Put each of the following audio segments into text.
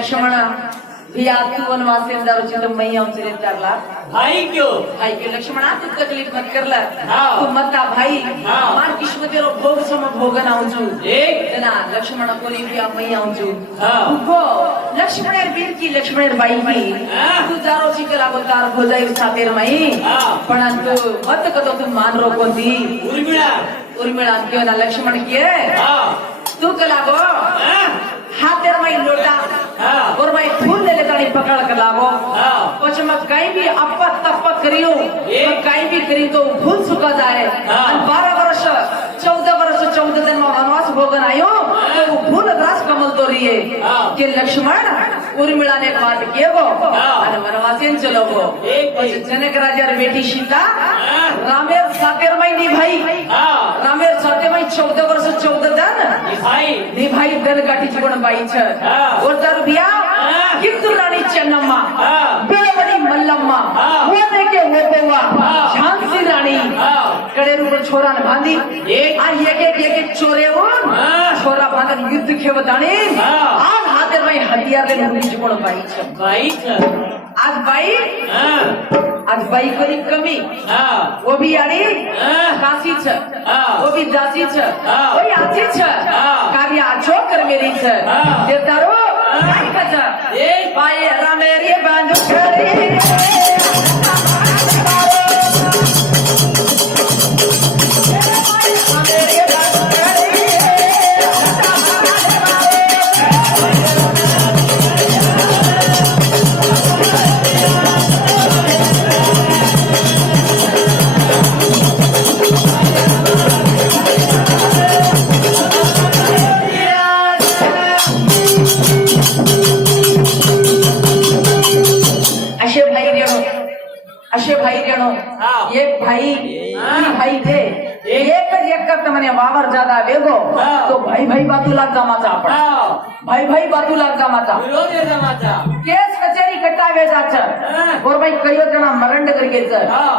लक्ष्मण भिया तू वनवासी दारूची तर मई आमचे विचारला भाई क्यों लक्ष्मणा तू तकलीफ मत करला हाँ। तू मत आ भाई हाँ। मान किस्मतेरो भोग सम भोगन आऊंचू एक जना लक्ष्मण कोणी भिया मई आऊंचू हाँ। उगो लक्ष्मणेर वीर की लक्ष्मणेर बाई की हाँ। तू जारो चिकला बोतार भोजाई छातेर मई हाँ। पण तू मत कतो तू मान रो कोंदी उर्मिला क्यों ना लक्ष्मण किए तू कला गो हातेर मई लोटा हाँ। और मैं फूल ले लेता नहीं पकड़ कर लागो हाँ। कुछ मैं कहीं भी अपत तपत करियो ये। मैं कहीं भी करी तो फूल सुखा जाए हाँ। 12 वर्ष 14 वर्ष 14 दिन में वनवास भोगन आयो तो वो फूल रास कमल तो रही है हाँ। कि लक्ष्मण उर्मिला ने बात किए गो हाँ। और वनवासी चलो गो एक भाई। जनक राजा बेटी सीता हाँ। रामेर सातेर मई भाई रामेर साते मई 14 वर्ष 14 दिन निभाई दल गाठी जीवन बाई छ हाँ। और दर बिया हाँ। किंतु रानी चन्नम्मा हाँ। बेलवड़ी मल्लम्मा हाँ। वो देखे वो गोवा हाँ। झांसी रानी हाँ। कड़ेरू पर छोरा न बांधी एक। आ एक चोरे उन हाँ। छोरा बांधन युद्ध खेवतानी हाँ। आज हाथे में हथियार ले मुंडी जीवन बाई छ आज बाई आज बाई करी कमी वो भी आड़ी काशी छ वो भी दासी छ वही आची छ कार्य आचो कर मेरी छ देवतारो काय कचा बाई रामेरी बांधो खड़ी अशे भाई रेणो एक भाई थे एक मैंने वावर ज्यादा वेगो तो भाई बातू लाग जमाचा आपण भाई बातू लाग जमाचा केस कचेरी कटावे जाच और भाई कयो जना मरण करके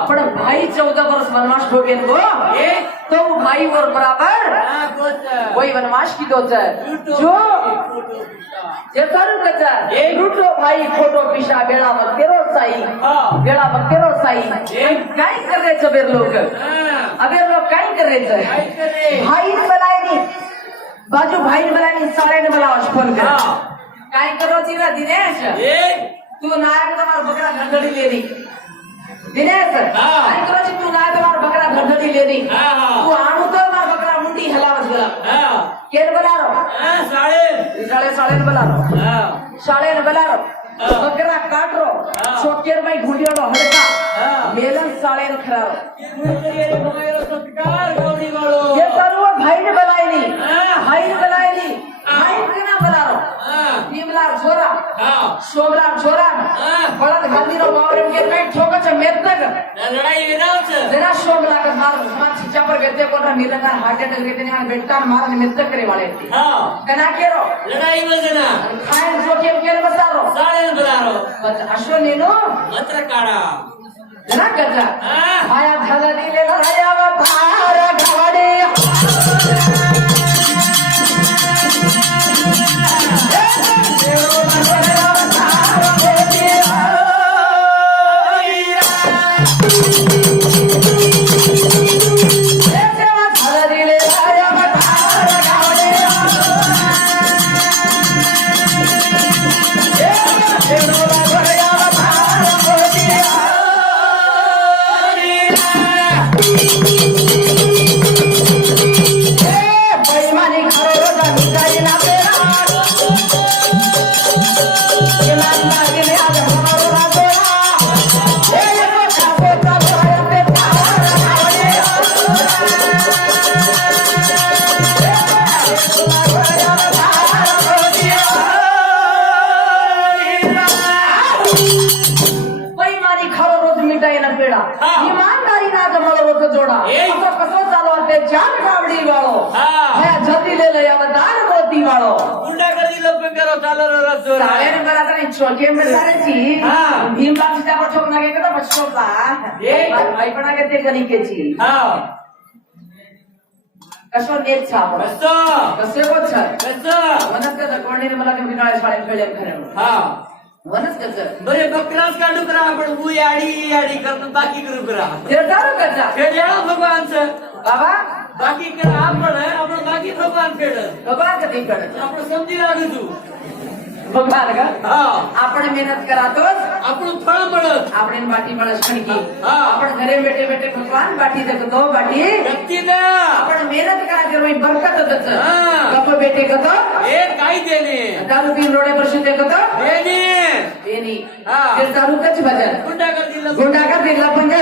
पण भाई 14 वर्ष वनवास ठोकेन गो तो भाई और बराबर वही वनवास की दो जो जेतारू कचा लूटो भाई फोटो पिशा बेड़ा मत तेरो साई काय कर रहे छबेर लोग अबे लोग काय कर रहे छे भाई बलायनी बाजू भाई बलायनी सारे ने बलावश फोन कर काय करो चीरा दिनेश तू नायक तुम्हारा बकरा घंटड़ी ले ली दिनेश काय करो छी तू नायक तुम्हारा बकरा घंटड़ी ले ली तू आणू तो ना बकरा मुंडी हलावस गला केन बला रो साले ने बला रो साले ने बला रो बकरा काट रो शोकेर में घुंडियो रो हड़का मेलन साले ने खरा ये सर्व भाई ने बलाई नहीं भाई के ना बला रो भीमला छोरा शोभला छोरा बड़द गंदीरो बावरे के पेट ठोका छ मेतक लड़ाई विराव छ जरा शोभला का मार छिचा पर गते कोटा मिलंगा हार्ट अटैक गते ने बेटा मारन मेतक करे वाले कना केरो लड़ाई वजना खान जो के बसारो साले बलारो बस अश्व नेनो मत्र काड़ा जरा कजा आया धागा दिले लड़ाया वा भार घाड़े ईमानदारी ना जमलो तो जोड़ा तो कसो चालो ते जान गावडी वालो है जल्दी ले ले अवतार मोती वालो गुंडा कर दी लोग करो चालो रो जोड़ा सारे ने बड़ा करे छोटे में सारे छी भीम बाप सीता पर ठोक ना के तो बच्चों का भाई बना के ते गनी के छी कशो नेत छा आपण कसं कसे को छ कसं वनस कसं कोणी मला की विनाळे शाळेत खेळले खरं हा वनस कसं बरे बकरास काढू करा आपण ऊ याडी करून बाकी करू करा ते दारू कसा खेळ भगवानचं बाबा बाकी करा आपण बाकी भगवान खेळ भगवान कधी कळत आपण समजी लागू तू भगवान का हा आपण मेहनत करातोच आपण फळ मिळत आपण बाटी बळस खणकी हा. आपण घरे बेटे बेटे भगवान बाटी देखतो बाटी नक्की ना आपण मेहनत करायची वही बरकत होतच हा. गप बेटे कतो हे काय देणे दारू पिऊन रोडे पर शिते कतो देणे येनी हा. ते दारू कच भजन गुंडा कर दिलं गुंडा का दिला पंजा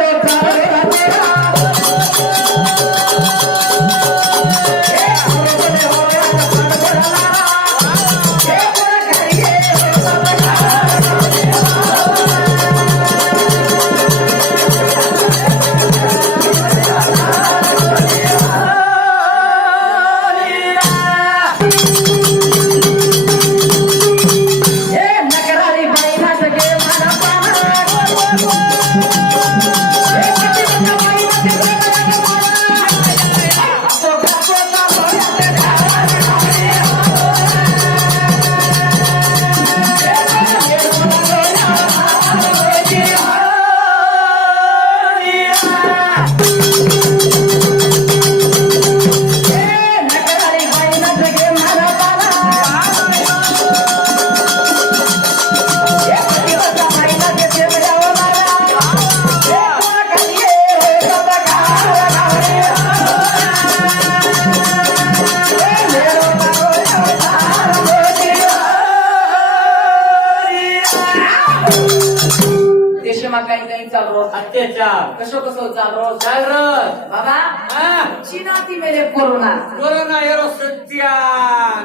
देशमा काही काही चालू अत्याचार कसो कसो चालू जागृत बाबा हा चीनाती मेरे कोरोना कोरोना एरो सत्या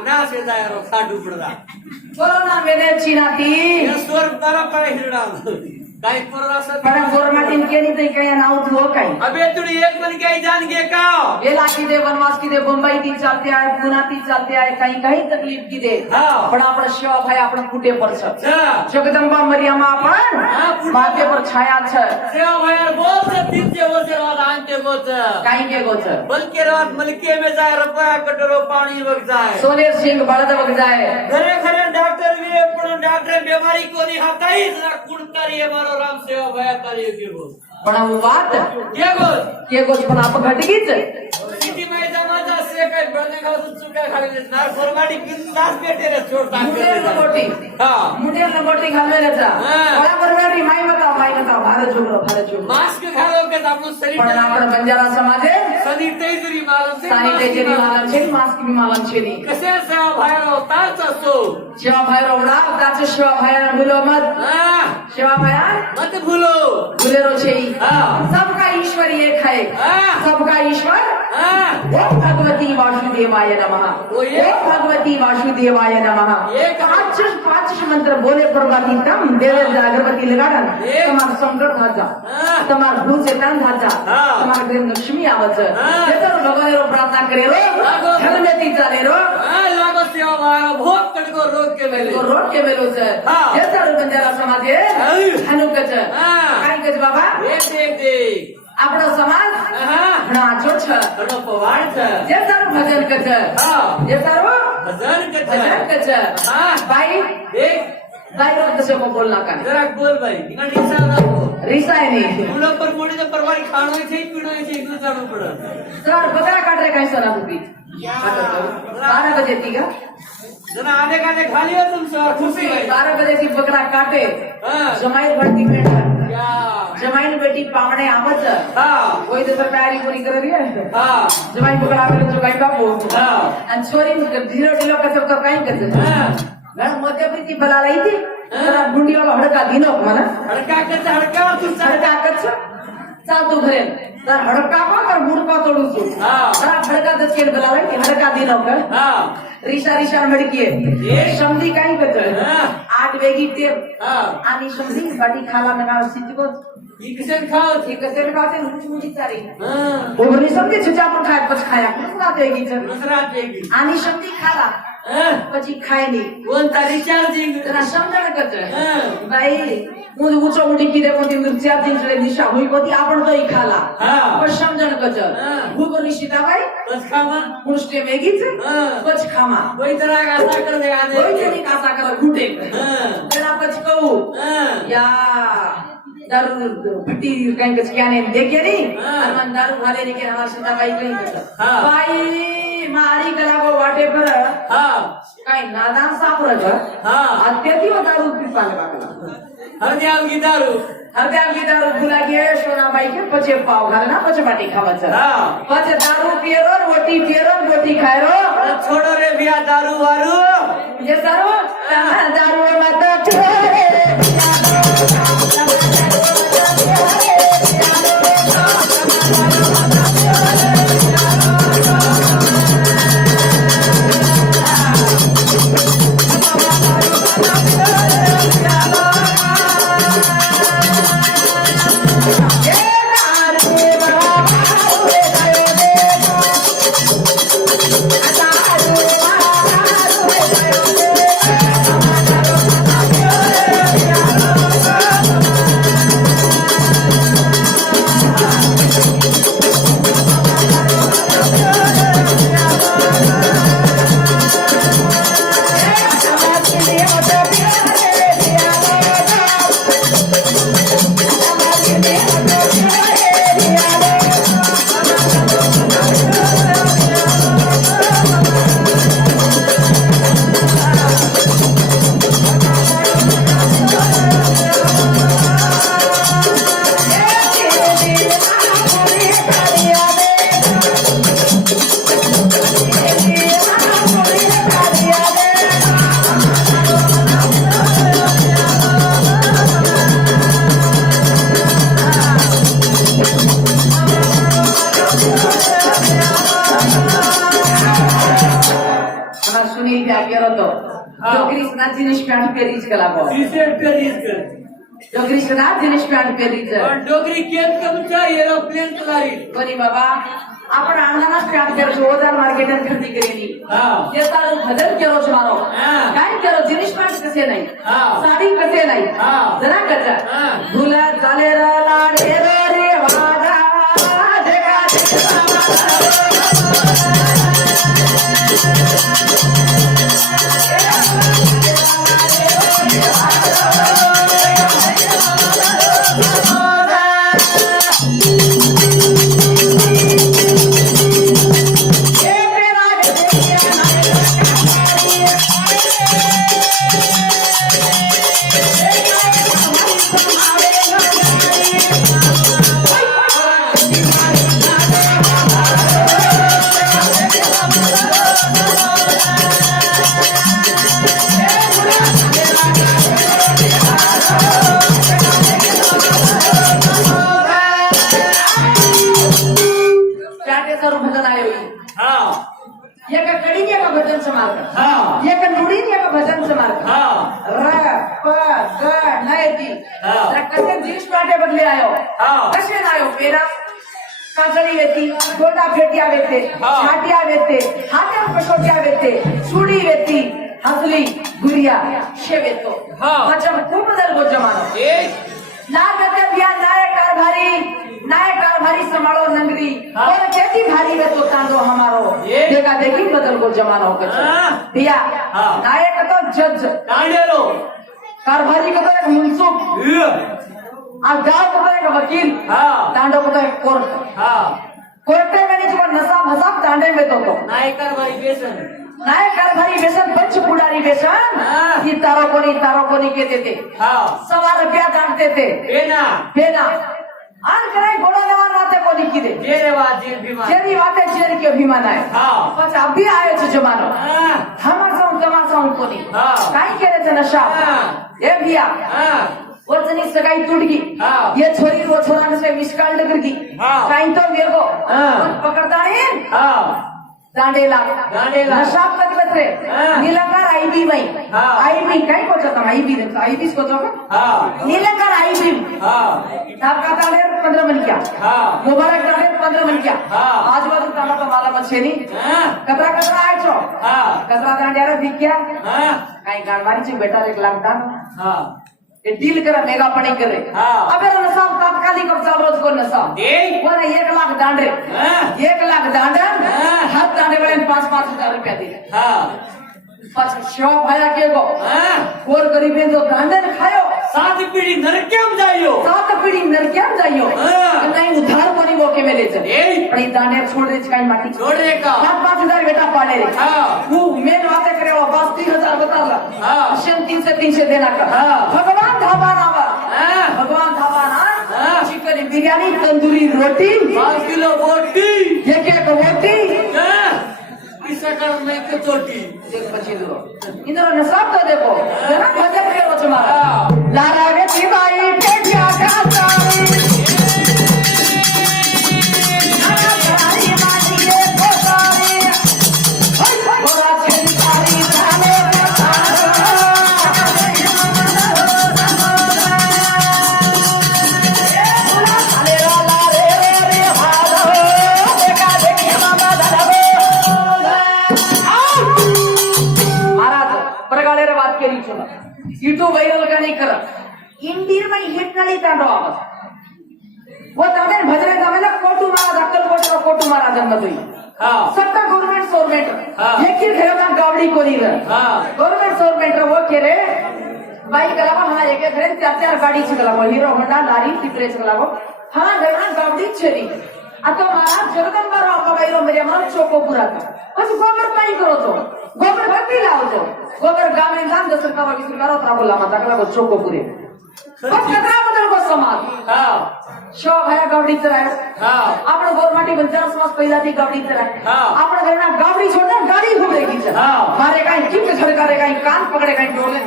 नाश येता एरो साडू पडदा कोरोना मेरे चीनाती ये स्वर तारा पर हिरडा काय कोरोना सत्या पण गोरमाटीन केली तर काही नाव तू काही अबे तुड़ी एक मन काय जान गे का गेला की दे वनवास की दे मुंबई ती चालते आहे पुना ती चालते आहे काही काही तकलीफ की दे हा. पण आपण शिवा भाई आपण कुठे पडछ जा जगदंबा मरियमा आपण हा, कुठे माथे पर छाया छ सेवा भैया बोल से तीन से वो से रात आंते गोच काही के गोछ बल्कि रात मलके में जाए रुपया कटरो पानी वग जाए सोने सिंह बळद वग जाए घरे घरे डॉक्टर भी है पण डॉक्टर बीमारी को नहीं हाता ही जरा कुणकारी है मारो राम सेवा भैया करिए के वो पण वो बात के गोच के गोछ पण आप घटकीच सिटी में जमाजा से काय बने का चुका खाली नार फॉर्मालिटी की नाच बेटे रे छोड़ मुंडे लंगोटी हां मुंडे लंगोटी घालवेल्याचा हा. बडा बरवाडी माई बताव भारत जोगरो मास्क खालो के आपलो शरीर पण आपण बंजारा समाजे सॅनिटायझरी मालम से सॅनिटायझर मालम छे मास्क बी मालम छे नी कसे सेवा भैया ताच असो शिवा भाई रोवडा त्याचे शिवा भाई भूलो मत हां शिवा भाई मत भूलो भूलेरो छे हां सबका ईश्वर एक है हां सबका ईश्वर हां ओम भगवती वासुदेवाय नमः ओ ये ओम भगवती वासुदेवाय नमः एक पाच मंत्र बोले प्रभाती तम देवे अगरबत्ती लगाडन एक તમાર સંકટ ભાજા हां તમાર ભૂજ એતાન ભાજા હા. તમાર ઘરે લક્ષ્મી આવજ હા. જેતર ભગવાનેરો પ્રાર્થના કરેરો લાગો. ધર્મેતી ચાલેરો हां लागो सेवा भैया भोग कटको रोग के मेले તો રોટ કે મેલો છે હા. જેતર બંજારા સમાજે હા. હનુક છે हां કાઈ ગજ બાબા देख આપણો સમાજ हां ઘણાચો છે कनो पवार छ જેતર ભજન કછ हां જેતર भजन कछ ભજन કછ हां ભાઈ देख ભાઈ રોજ દસે को बोलना का जरा बोल भाई इना निशा ना हो રીસાય નહીં मुला पर मोड़ी ने परवारी खाणो छे पीणो छे इनु जाणो पड़ सर बकरा काट रहे कैसे ना भी 12 बजे थी का जना आने का ने खाली हो तुम सर खुशी भाई 12 बजे थी बकरा काटे हां जमाई भरती बेटा क्या जमाई बेटी पावणे आवत हां कोई तो तैयारी पूरी कर रही है हां जमाई बकरा में जो गाय का बोल हां आणि छोरी ढिलो ढिलो कसं कर काय करते हां मैं मध्य प्रीति बला रही थी जरा गुंडी वाला हडका दिनो मला हड़का तू हडका कच चा तू घरे तर हडका को तर मुडका तोडू तू हां जरा हडका दचकेल बला रही हडका दिनो का हां रिशा मडकी समधी काही करत हां 8 वेगी ते हां आणि समधी बाटी खाला नगा सिद्धको ई किसन खाओ हे कसे खाते मुठी चारी हां ओरली समधी छुचा पण खात पछ खाया कुठं ना देगी दूसरा देगी आणि समधी खाला પછી ખાય નહીં कोणता रिचार्जिंग તેના સમજણ કરજે ભાઈ હું ઊંચો ઉડી કીધે કોતી ચાર્જિંગ કરે દિશા હુઈ કોતી આપણ તો ઈ ખાલા પણ સમજણ કરજે હું તો નિશિતા ભાઈ बस खामा મુષ્ટે મેગી છે પછી ખામા कोई तरह का ऐसा कर दे आने કોઈ તેની કાસા કરે ઘૂંટે તેના પછી કહું या दारू भट्टी कहीं कुछ क्या नहीं देखे नहीं मन दारू खा लेने के हमारे सीता भाई कहीं भाई मारी कला को वाटे पर कहीं नादान साफ रह अत्यति वो दारू पीपा लगा हरद्याल की दारू बुला के सोना भाई के पचे पाव खाना पचे बाटी खावा चल पचे दारू पियरो रोटी खायरो छोड़ो रे भैया दारू वारू ये दारू मत पियो रे डोगरी केत कमचा एरोप्लेन चलाई बनी बाबा आपण आणतानाच पॅट करतो ओदार मार्केटात खरेदी केली ते तारू बदल केलो छ मारो काय केलो जिनिस पॅट कसे नाही साडी कसे नाही जरा कचा भुला चाले रे लाडे रे वाजा जगा गोटा फेटिया वेते छाटिया वेते हाथन पशोटिया वेते सुडी वेती हसली गुरिया शेवेतो वचन खूप बदल गो जमानो ना गते बिया नायक कारभारी संभाळो नंगरी और केती भारी वेतो तांडो हमारो देखा देखी बदल गो जमानो के बिया नायक तो जज तांडेरो कारभारी को तो एक मुंसुक और गांव को तो एक वकील तांडो को तो एक कोर्ट कोर्टे में जो नशा भसाब तांडे में तो नायक कारभारी बेसन पंच पुडारी बेसन ये तारो कोनी के देते ₹1.25 जानते थे बेना आन कराय घोड़ा नवा नाते कोनी की दे जेरी वाते जेर के अभिमान आहे पछ अभी आयो छ जमानो तमासाऊं कोनी काय केले छ नशा ए भिया वचनी सगाई टूटगी ये छोरी वो छोरा से मिसकाल डगर की काई तो वेगो पकड़ता है दांडेला दांडेला. नशा पत्र हाँ. नीलकर आईबी भाई हाँ. आईबी काय कोचता आईबी रे आईबी कोचो हाँ नीलकर आईबी हाँ आपका दांडेर 15 मन क्या हाँ मुबारक दांडेर 15 मन क्या हाँ. आजूबाजू तांडा तो मला मच्छेनी हाँ कचरा कचरा आयचो हाँ कचरा दांड्याला विक्या हाँ काही गाडवारीची बेटा 1 लाख दान हाँ ये डील करा मेगा पणी करे हाँ. अबे नसा तात्कालिक उपचार रोज को नसा ए वर 1 लाख दांडे हाँ 1 लाख दांडे हाँ. हात दांडे वाले 5-5 हजार रुपया दिले हाँ पाच शिवा भाया के गो हाँ गोर गरीबेन जो दांडे खायो 7 पीढ़ी नरक्याम जाइयो 7 पिढी नरक्याम जाइयो हाँ. नाही उधार कोणी मोके मेले च ए पण ई दांडे छोड़ दे काही माटी छोड़ रे का 5-5 हजार बेटा पाडे रे हाँ तू मेन बातें करे वो 5-3 हजार बताला हाँ. 300 देना का हाँ. भगवान धाबा नावा हाँ भगवान धाबा ना हाँ. चिकन बिरयानी तंदूरी रोटी 5 किलो बोटी एक रोटी हाँ इस कर में के चोटी एक बची दो इधर नसाब तो देखो जरा मजा करो तुम्हारा हाँ लारा गे दीवाई पेटिया का तारी नाना तारी माटी के पोतारी होय बोला छेली तारी जाने महाराज प्रगाळेर बात केली तुला युट्यूब व्हायरल का नाही करत इंडियन मध्ये हिट नाही तांडव आवाज वो तमे भजरे जमेला कोटू महाराज अक्कलकोट का कोटू महाराज जन्मतोय हाँ सत्ता गवर्नमेंट सोरमेंट हाँ. एक घेरा गावडी कोणी रे हाँ गवर्नमेंट सोरमेंट वो केरे बाईक लावा हा एक घेरे 4 गाडी चलावो हिरो होंडा लारी तिकडे चलावो हा घेरा गावडी छेरी आता महाराज जगदंबा राव बाईरो मेरे मन चोको पुरा बस गोबर पाणी करतो गोबर भरती लावतो गोबर गामे जान जसं का वागी करो ता बोला माझा कला चोको पुरे बस कचरा बदल को समाज हाँ शो भाया गावडीचं राय हाँ आपण गोरमाटी बंचार समाज पहिला ती गावडीचं राय हा. आपण घरना गावडी छोडना गाडी उभे कीच हा. मारे काही किप सरकारे काही कान पकडे काही डोले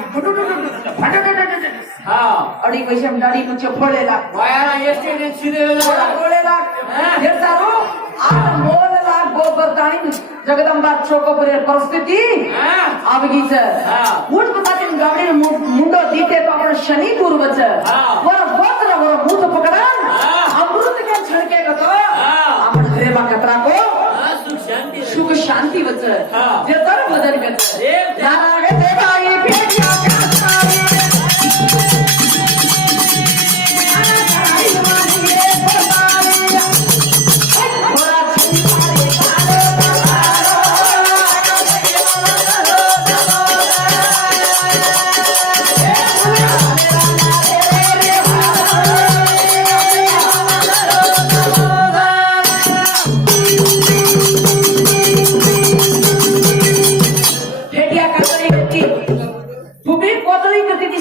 हाँ अडी पैसे दाढी मुचे फोडेला वाया एसटी सीधे फोडेला हा. हे चालू आठ मोल लाख गोबर दाणी जगदंबा चोकोपुरे परिस्थिती हाँ आवगीच हा. मूठ पतातीन गावडी मुंडो दीते तो आपण शनी पूर्वच हा. वर बोत्र वर मूठ पकडन हा. अमृत के छडके गतो हा. आपण घरे बा कतरा को हाँ सुख शांति सुख शांती वच हा. जे तर बदल गत देव नागे देवाई पेटिया का तारी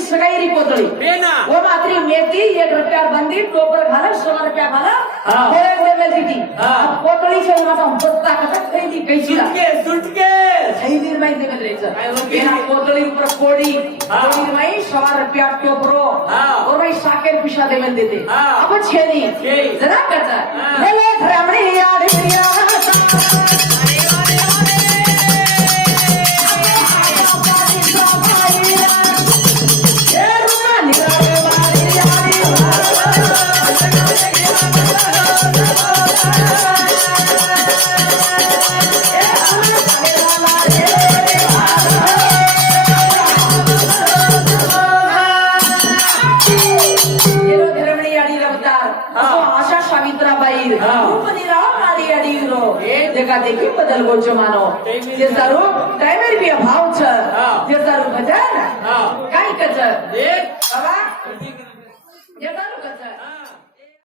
सगाईरी कोतळी बेना वो मात्री मेथी 1 रुपया बंदी टोपर घाला 16 रुपया घाला हाँ. गोळे गोळे मिळती ती हाँ. कोतळी शे माझा बत्ता कसा खैदी कैसी सुटके खैदी माहिती मध्ये काय रेचं होते? एना कोतळी ऊपर कोडी हाँ. कोडी माई 16 रुपया टोपरो हाँ. और भाई साकेर पिशा दे देते हाँ. अब छेनी छेनी. जरा कचा हाँ. ले भ्रमणी याद प्रिया आशा सावित्राबाई हाँ. रूपनिराव नारी अडीरो देखा देखी बदल गोचो मानो जे सारू टाइमर भी भाव छ हाँ. जे सारू भजन हाँ. काय कच देख बाबा जे सारू कच